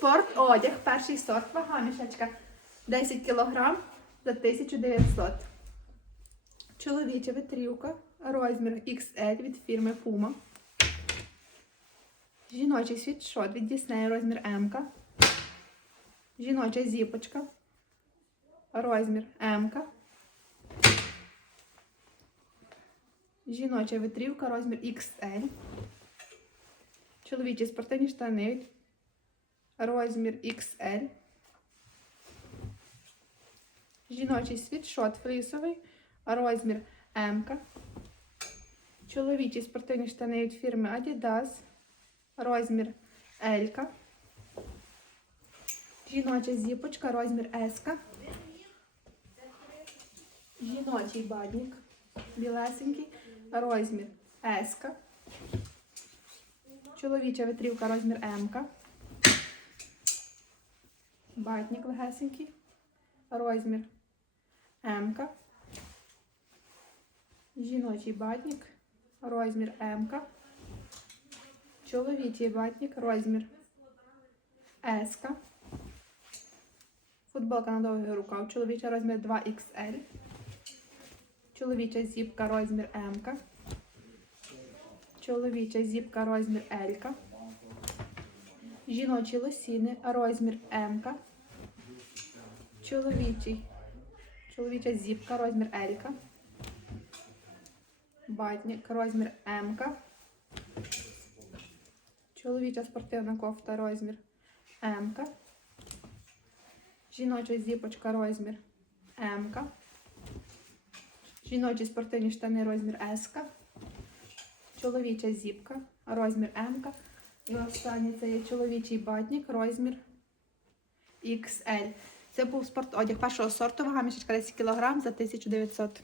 спорт одяг, перший сорт, вага мішечка 10 кг за 1900. Чоловіча витрівка, розмір XL від фірми Puma. Жіночий світшот від Disney, розмір М. Жіноча зіпочка, розмір М. Жіноча витрівка, розмір XL. Чоловічі спортивні штани, розмір XL. Жіночий світшот флісовий, розмір М. Чоловічі спортивні штани від фірми Adidas, розмір L. Жіноча зіпочка, розмір S. Жіночий бадник, білесенький, розмір S. Чоловіча витрівка, розмір М. Батник легесенький, розмір М. Жіночий батник, розмір М. Чоловічий батник, розмір С. Футболка на довгий рукав. Чоловіча розмір 2XL. Чоловіча зіпка розмір М. Чоловіча зіпка розмір L. Жіночі лосіни розмір М. Чоловічий. Чоловіча зіпка розмір L. Батник розмір М. Чоловіча спортивна кофта розмір М. Жіноча зіпочка розмір М. Жіночі спортивні штани розмір С. Чоловіча зіпка, розмір М. І останній це є чоловічий батник, розмір XL. Це був спортодяг першого сорту, вага мішечка 10 кг за 1900.